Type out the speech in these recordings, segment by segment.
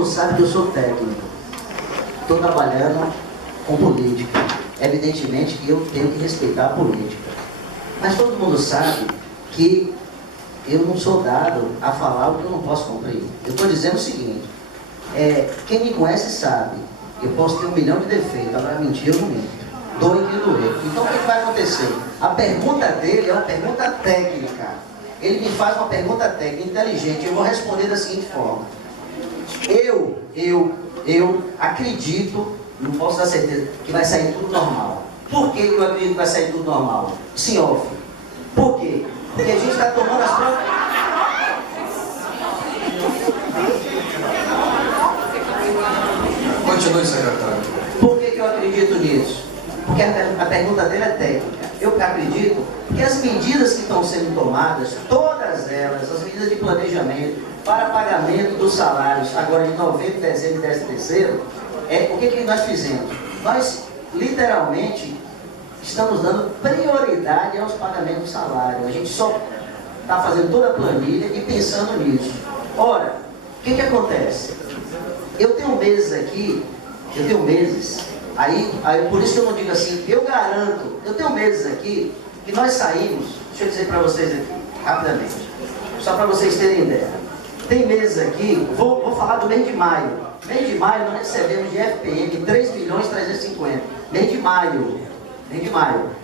mundo sabe que eu sou técnico. Estou trabalhando com política. Evidentemente que eu tenho que respeitar a política. Mas todo mundo sabe que eu não sou dado a falar o que eu não posso cumprir. Eu estou dizendo o seguinte, quem me conhece sabe, eu posso ter 1 milhão de defeitos, agora mentir eu não minto. Doe quem doer. Então o que vai acontecer? A pergunta dele é uma pergunta técnica. Ele me faz uma pergunta técnica, inteligente. Eu vou responder da seguinte forma. Eu acredito, não posso dar certeza, que vai sair tudo normal. Por que eu acredito que vai sair tudo normal? Sim, off. Por quê? Porque a gente está tomando as próprias... Continue, secretário. Por que eu acredito nisso? Porque a pergunta dele é técnica. Eu acredito que as medidas que estão sendo tomadas, todas elas, as medidas de planejamento para pagamento dos salários, agora de novembro, dezembro e 13º, o que nós fizemos? Nós, literalmente, estamos dando prioridade aos pagamentos do salário. A gente só está fazendo toda a planilha e pensando nisso. Ora, o que acontece? Eu tenho meses aqui, aí por isso que eu não digo assim, eu garanto, eu tenho meses aqui que nós saímos, deixa eu dizer para vocês aqui, rapidamente, só para vocês terem ideia. Tem meses aqui, vou falar do mês de maio. Mês de maio nós recebemos de FPM 3.350.000. Mês de maio.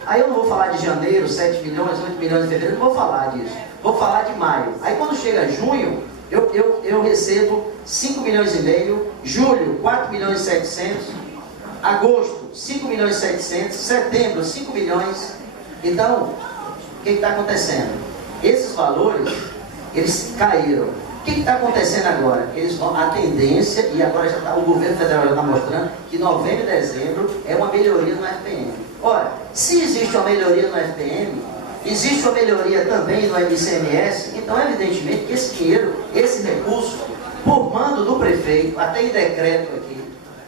Aí eu não vou falar de janeiro, 7 milhões, 8 milhões de fevereiro, não vou falar disso. Vou falar de maio. Aí quando chega junho, eu recebo 5 milhões e meio, julho 4 milhões e 700, agosto 5 milhões e 700, setembro 5 milhões. Então, o que está acontecendo? Esses valores, eles caíram. O que está acontecendo agora? A tendência, e agora já o governo federal já está mostrando, que novembro e dezembro é uma melhoria no FPM. Ora, se existe uma melhoria no FPM, existe uma melhoria também no ICMS, então evidentemente que esse dinheiro, esse recurso, por mando do prefeito, até em decreto aqui,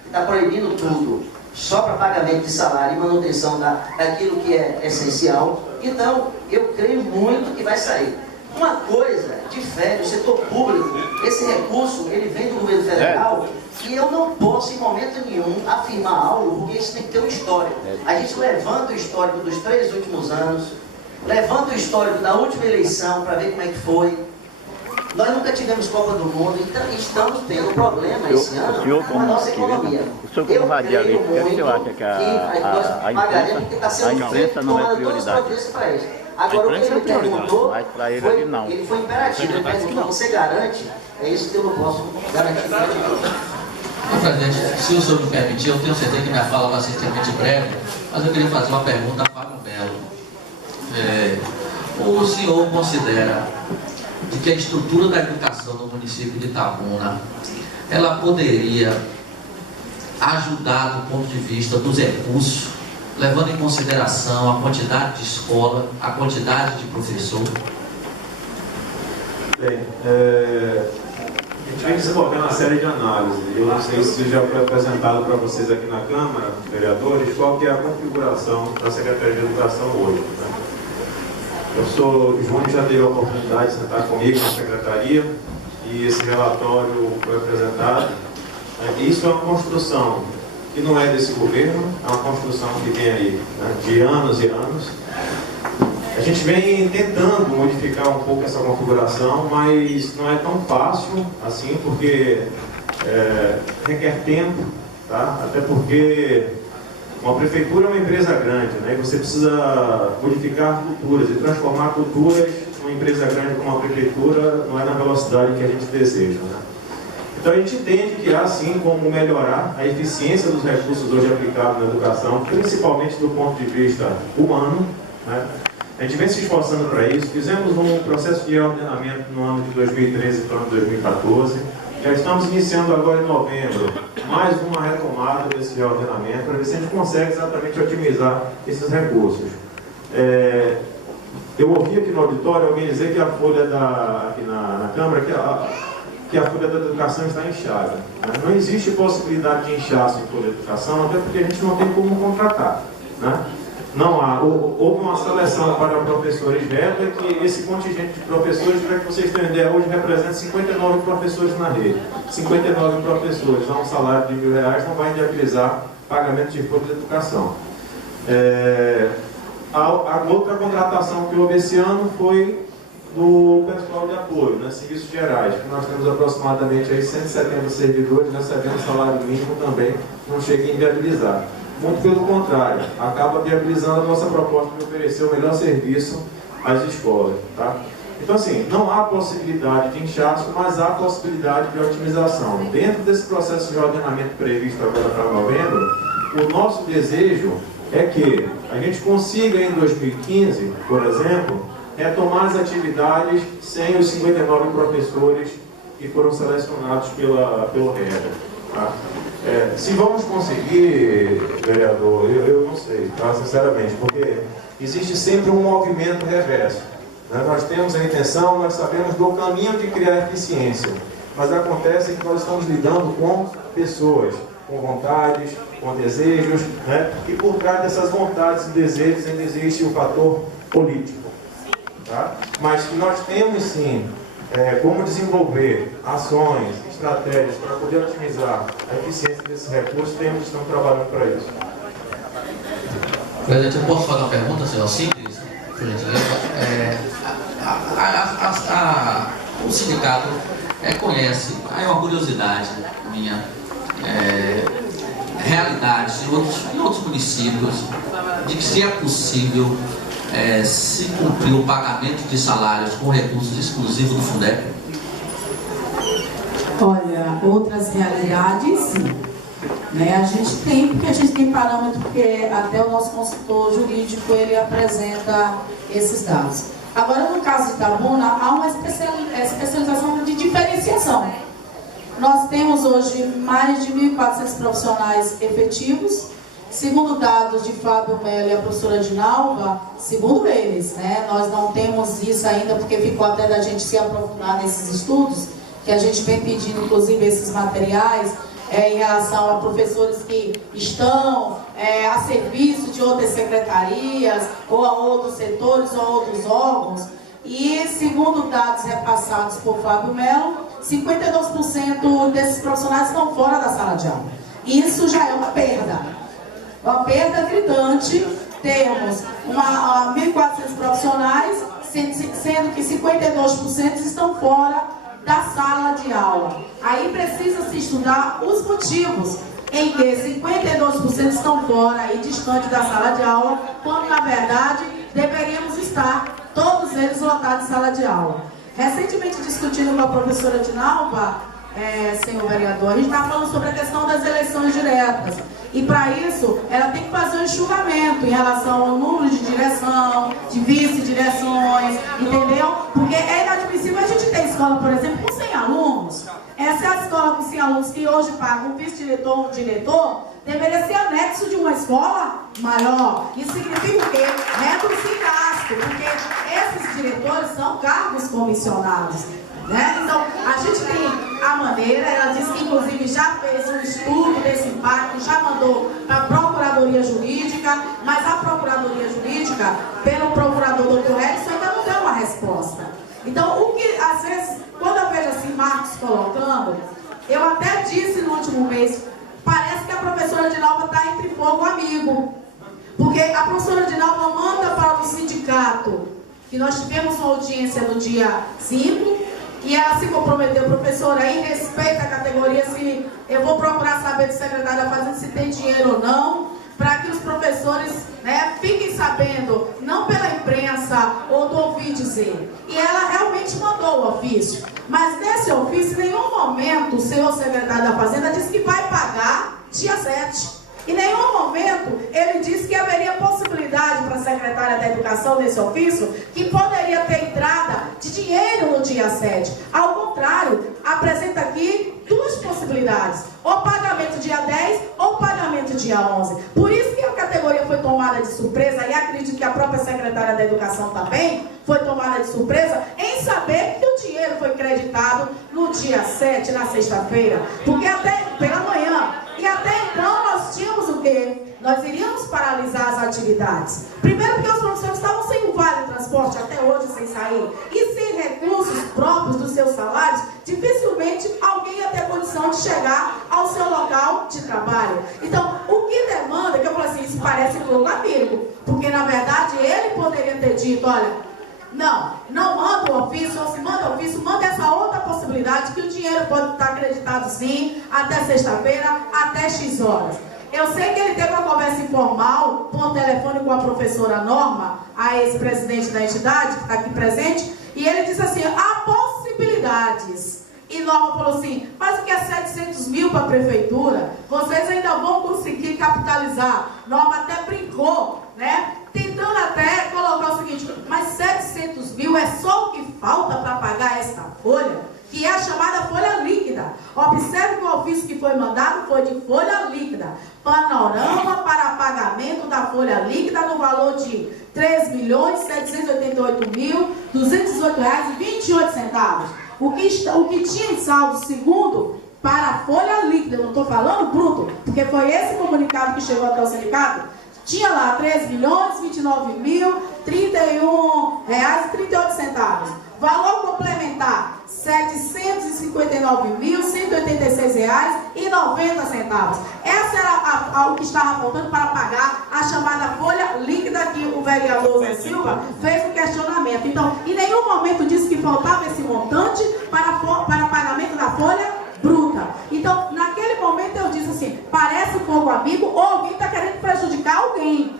está proibindo tudo, só para pagamento de salário e manutenção daquilo que é essencial. Então, eu creio muito que vai sair. Uma coisa difere o setor público, esse recurso, ele vem do governo federal, e eu não posso em momento nenhum afirmar algo, porque isso tem que ter um histórico. A gente levanta o histórico dos 3 últimos anos, levanta o histórico da última eleição para ver como é que foi. Nós nunca tivemos Copa do Mundo, então estamos tendo problema esse ano com a nossa economia. Eu creio muito que nós pagaremos, porque está sendo feito tomando todas as providências para isso. Agora, o que ele perguntou, ele foi imperativo. Ele perguntou, você garante? É isso que eu não posso garantir para ninguém. Presidente, se o senhor me permitir, eu tenho certeza que minha fala vai ser extremamente breve, mas eu queria fazer uma pergunta a Fábio Melo. O senhor considera de que a estrutura da educação no município de Itabuna, ela poderia ajudar do ponto de vista dos recursos, levando em consideração a quantidade de escola, a quantidade de professor? Bem, a gente vem desenvolvendo uma série de análises. Eu não sei se já foi apresentado para vocês aqui na Câmara, vereadores, qual que é a configuração da Secretaria de Educação hoje. Né? O Júnior já teve a oportunidade de sentar comigo na Secretaria e esse relatório foi apresentado. Isso é uma construção que não é desse governo, é uma construção que vem aí, né, de anos e anos. A gente vem tentando modificar um pouco essa configuração, mas não é tão fácil assim, porque requer tempo, tá? Até porque uma prefeitura é uma empresa grande, né? E você precisa modificar culturas e transformar culturas numa empresa grande como a prefeitura não é na velocidade que a gente deseja, né? Então a gente entende que há sim como melhorar a eficiência dos recursos hoje aplicados na educação, principalmente do ponto de vista humano, né? A gente vem se esforçando para isso. Fizemos um processo de reordenamento no ano de 2013 para o ano de 2014. Já estamos iniciando agora em novembro mais uma retomada desse reordenamento para ver se a gente consegue exatamente otimizar esses recursos. Eu ouvi aqui no auditório alguém dizer que a folha aqui na Câmara, que a folha da educação está inchada. Não existe possibilidade de inchaço em folha da educação, até porque a gente não tem como contratar, né? Não há. Houve uma seleção para professores veto, é que esse contingente de professores, para que vocês tenham ideia, hoje representa 59 professores na rede. 59 professores a um salário de R$1.000 não vai inviabilizar pagamento de folha de educação. A outra contratação que houve esse ano foi do pessoal de apoio, né, serviços gerais, que nós temos aproximadamente aí 170 servidores recebendo salário mínimo também, não chega a inviabilizar. Muito pelo contrário, acaba viabilizando a nossa proposta de oferecer o melhor serviço às escolas. Tá? Então, assim, não há possibilidade de inchaço, mas há possibilidade de otimização. Dentro desse processo de ordenamento previsto agora para novembro, o nosso desejo é que a gente consiga, em 2015, por exemplo, retomar as atividades sem os 59 professores que foram selecionados pelo REDA. Tá? Se vamos conseguir, vereador, eu não sei, tá? Sinceramente, porque existe sempre um movimento reverso. Né? Nós temos a intenção, nós sabemos do caminho de criar eficiência, mas acontece que nós estamos lidando com pessoas, com vontades, com desejos, né? E por trás dessas vontades e desejos ainda existe o fator político. Tá? Mas que nós temos sim como desenvolver ações, estratégias para poder otimizar a eficiência desses recursos, estamos trabalhando para isso. Presidente, eu posso fazer uma pergunta, senhor simples? Por gentileza. O sindicato conhece, é uma curiosidade minha, realidades em outros municípios, de que se é possível se cumprir o pagamento de salários com recursos exclusivos do Fundeb? Olha, outras realidades, sim. Né? A gente tem, porque a gente tem parâmetro, porque até o nosso consultor jurídico, ele apresenta esses dados. Agora, no caso de Itabuna, há uma especialização de diferenciação. Nós temos hoje mais de 1.400 profissionais efetivos. Segundo dados de Fábio Melo e a professora Dinalva, segundo eles, né, nós não temos isso ainda, porque ficou até da gente se aprofundar nesses estudos, que a gente vem pedindo, inclusive, esses materiais, em relação a professores que estão a serviço de outras secretarias, ou a outros setores, ou a outros órgãos. E, segundo dados repassados por Fábio Melo, 52% desses profissionais estão fora da sala de aula. Isso já é uma perda. Uma perda gritante. Temos 1.400 profissionais, sendo que 52% estão fora da sala de aula. Aí precisa se estudar os motivos em que 52% estão fora e distante da sala de aula, quando na verdade deveríamos estar todos eles lotados em sala de aula. Recentemente, discutindo com a professora Dinalva, senhor vereador, a gente estava falando sobre a questão das eleições diretas. E para isso, ela tem que fazer um enxugamento em relação ao número de direção, de vice-direções, entendeu? Porque é inadmissível a gente ter escola, por exemplo, com 100 alunos. Essa é a escola com 100 alunos que hoje paga um vice-diretor, um diretor, deveria ser anexo de uma escola maior. Isso significa o quê? Reduzir gasto, porque esses diretores são cargos comissionados. Né? Então, a gente tem a maneira, ela disse que inclusive já fez um estudo desse impacto, já mandou para a Procuradoria Jurídica, mas a Procuradoria Jurídica, pelo procurador Dr. Edson, ainda não deu uma resposta. Então, o que às vezes, quando eu vejo assim Marcos colocando, eu até disse no último mês, parece que a professora Dinalva está entre fogo amigo, porque a professora Dinalva manda para o sindicato, que nós tivemos uma audiência no dia 5, e ela se comprometeu, professora, em respeito à categoria, se eu vou procurar saber do secretário da Fazenda se tem dinheiro ou não, para que os professores, né, fiquem sabendo, não pela imprensa ou do ouvir dizer. E ela realmente mandou o ofício. Mas nesse ofício, em nenhum momento, o senhor secretário da Fazenda disse que vai pagar dia 7. Em nenhum momento ele disse que haveria possibilidade para a secretária da Educação nesse ofício que poderia ter entrada de dinheiro no dia 7. Ao contrário, apresenta aqui duas possibilidades: ou pagamento dia 10 ou pagamento dia 11. Por isso que a categoria foi tomada de surpresa, e acredito que a própria secretária da Educação também foi tomada de surpresa em saber que o dinheiro foi creditado no dia 7, na sexta-feira, porque até pela manhã. E até então nós tínhamos o quê? nós iríamos paralisar as atividades. Primeiro porque os professores estavam sem o vale-transporte até hoje, sem sair, e sem recursos próprios dos seus salários, dificilmente alguém ia ter condição de chegar ao seu local de trabalho. Então, o que demanda, que eu falo assim, isso parece um louco amigo, porque na verdade ele poderia ter dito, olha, não manda o ofício, ou se manda o ofício, manda essa outra possibilidade que o dinheiro pode estar acreditado sim, até sexta-feira, até X horas. Eu sei que ele teve uma conversa informal por telefone com a professora Norma, a ex-presidente da entidade, que está aqui presente, e ele disse assim, há possibilidades. E Norma falou assim, mas o que é 700 mil para a prefeitura? Vocês ainda vão conseguir capitalizar. Norma até brincou, né? Tentando até colocar o seguinte, mas 700 mil é só o que falta para pagar esta folha, que é a chamada folha líquida. Observe que o ofício que foi mandado foi de folha líquida. Panorama para pagamento da folha líquida no valor de R$ 3.788.218,28. O que tinha em saldo segundo para a folha líquida, eu não estou falando bruto, porque foi esse comunicado que chegou até o sindicato, tinha lá R$ 3.029.031,38. Valor complementar, R$ 759.186,90. Essa era o que estava faltando para pagar a chamada folha líquida que o vereador Zé Silva fez um questionamento. Então, em nenhum momento disse que faltava esse montante para pagamento da folha bruta. Então, naquele momento eu disse assim, parece pouco amigo, ou alguém está querendo prejudicar alguém.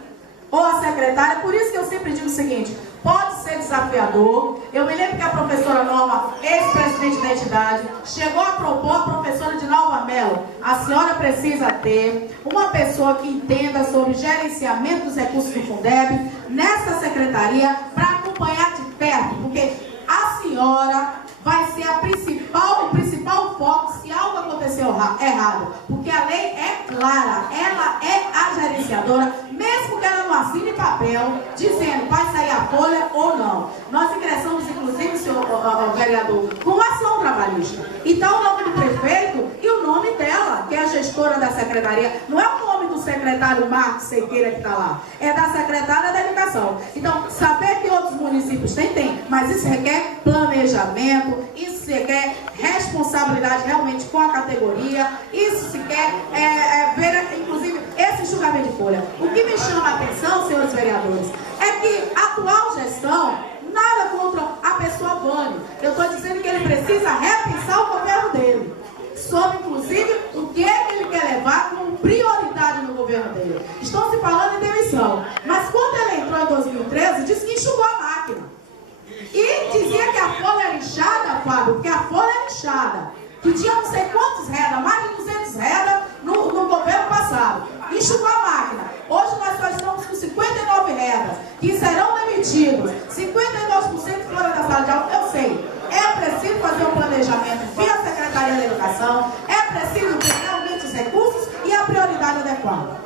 Ou a secretária, por isso que eu sempre digo o seguinte, pode ser desafiador. Eu me lembro que a professora Norma, ex-presidente da entidade, chegou a propor a professora de Nova Melo, a senhora precisa ter uma pessoa que entenda sobre gerenciamento dos recursos do Fundeb nessa secretaria para acompanhar de perto, porque a senhora vai ser o principal foco se algo aconteceu errado, porque a lei é clara, ela é a gerenciadora, mesmo que ela não assine papel dizendo vai sair a folha ou não. Nós ingressamos, inclusive, senhor vereador, com ação trabalhista. Então, o nome do prefeito e o nome dela, que é a gestora da secretaria, não é o nome do secretário Marcos Sequeira que está lá, é da secretária da Educação. Então, saber que outros municípios tem, mas isso requer planejamento, isso requer responsabilidade realmente com a categoria, isso se quer ver, inclusive, esse enxugamento de folha. O que me chama a atenção, senhores vereadores, é que a atual gestão, nada contra a pessoa Vânia, eu estou dizendo que ele precisa repensar o governo dele, sobre, inclusive, o que é que ele quer levar como prioridade no governo dele. Estão se falando em demissão, mas quando ele entrou em 2013, disse que enxugou a máquina. E dizia que a folha era inchada, Fábio, porque a folha era inchada. Que tinha não sei quantos redas, mais de 200 redas no governo passado. Enxugou a máquina. Hoje nós só estamos com 59 redas, que serão demitidos. 52% fora da sala de aula, eu sei. É preciso fazer um planejamento via Secretaria da Educação. É preciso ter realmente os recursos e a prioridade adequada.